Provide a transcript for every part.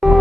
Magandang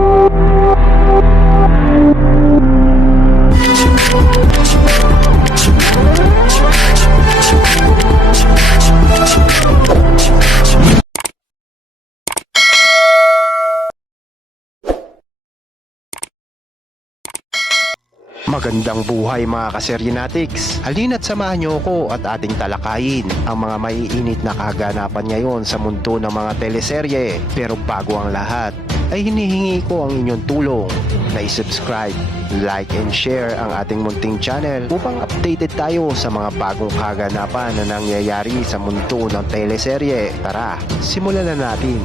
buhay mga kaseryenatics. Halina't samahan niyo ako at ating talakayin ang mga maiinit na kaganapan ngayon sa mundo ng mga teleserye. Pero bago ang lahat, ay hinihingi ko ang inyong tulong na i-subscribe, like and share ang ating munting channel upang updated tayo sa mga bagong kaganapan na nangyayari sa mundo ng teleserye. Tara, simulan na natin.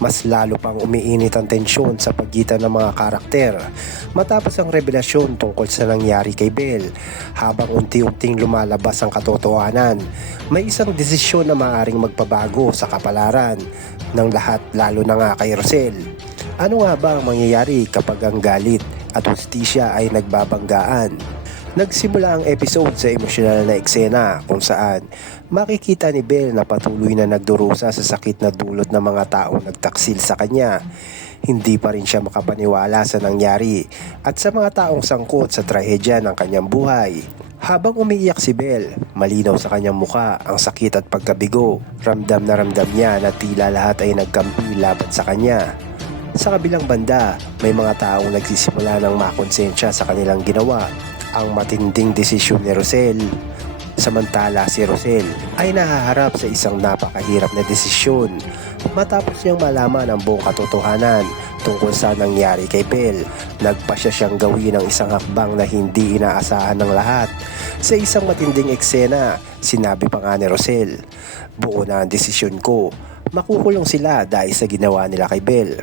Mas lalo pang umiinit ang tensyon sa pagitan ng mga karakter matapos ang revelasyon tungkol sa nangyari kay Belle. Habang unti-unting lumalabas ang katotohanan, may isang desisyon na maaaring magpabago sa kapalaran ng lahat, lalo na nga kay Rosel. Ano nga ba ang mangyayari kapag ang galit at hustisya ay nagbabanggaan? Nagsimula ang episode sa emosyonal na eksena kung saan makikita ni Belle na patuloy na nagdurusa sa sakit na dulot ng mga taong nagtaksil sa kanya. Hindi pa rin siya makapaniwala sa nangyari at sa mga taong sangkot sa trahedya ng kanyang buhay. Habang umiiyak si Belle, malinaw sa kanyang muka ang sakit at pagkabigo. Ramdam na ramdam niya na tila lahat ay nagkampi laban sa kanya. Sa kabilang banda, may mga taong nagsisimula ng makonsensya sa kanilang ginawa. Ang matinding desisyon ni Rosel. Samantala si Rosel ay nahaharap sa isang napakahirap na desisyon matapos niyang malaman ang buong katotohanan tungkol sa nangyari kay Belle. Nagpasya siyang gawin ang isang hakbang na hindi inaasahan ng lahat. Sa isang matinding eksena, sinabi pa nga ni Rosel, "Buo na ang desisyon ko, makukulong sila dahil sa ginawa nila kay Belle."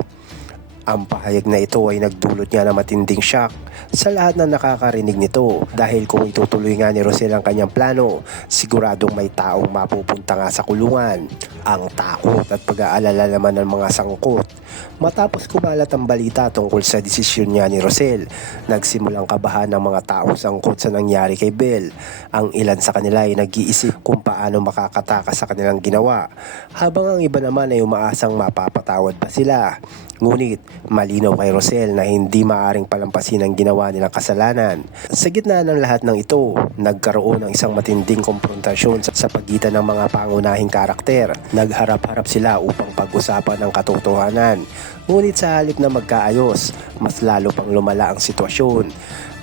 Ang pahayag na ito ay nagdulot niya ng matinding shock sa lahat na nakakarinig nito dahil kung itutuloy nga ni Rosel ang kanyang plano, siguradong may taong mapupunta nga sa kulungan. Ang takot at pag-aalala naman ng mga sangkot. Matapos kumalat ang balita tungkol sa desisyon niya ni Rosel, nagsimulang kabahan ng mga taong sangkot sa nangyari kay Belle. Ang ilan sa kanila ay nag-iisip kung paano makakatakas sa kanilang ginawa, habang ang iba naman ay umaasang mapapatawad ba sila. Ngunit malinaw kay Rosel na hindi maaring palampasin ang ginawa nilang kasalanan. Sa gitna ng lahat ng ito, nagkaroon ng isang matinding komprontasyon sa pagitan ng mga pangunahing karakter. Nagharap-harap sila upang pag-usapan ang katotohanan. Ngunit sa halip na magkaayos, mas lalo pang lumala ang sitwasyon.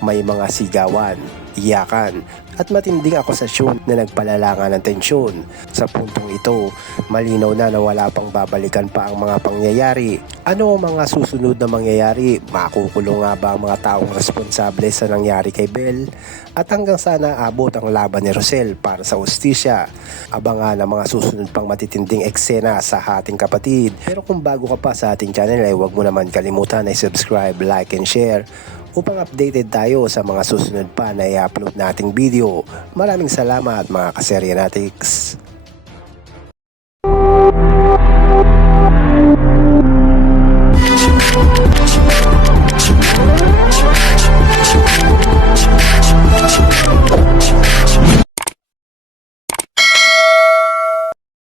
May mga sigawan, iyakan, at matinding akusasyon na nagpalala ng tensyon. Sa puntong ito, malinaw na wala pang babalikan pa ang mga pangyayari. Ano ang mga susunod na mangyayari? Makukulong nga ba ang mga taong responsable sa nangyari kay Belle? At hanggang sana abot ang laban ni Rosel para sa hustisya? Abangan ang mga susunod pang matitinding eksena sa ating kapatid. Pero kung bago ka pa sa ating channel ay huwag mo naman kalimutan na subscribe, like and share upang updated tayo sa mga susunod pa na i-upload nating video. Maraming salamat mga kaseryenatics.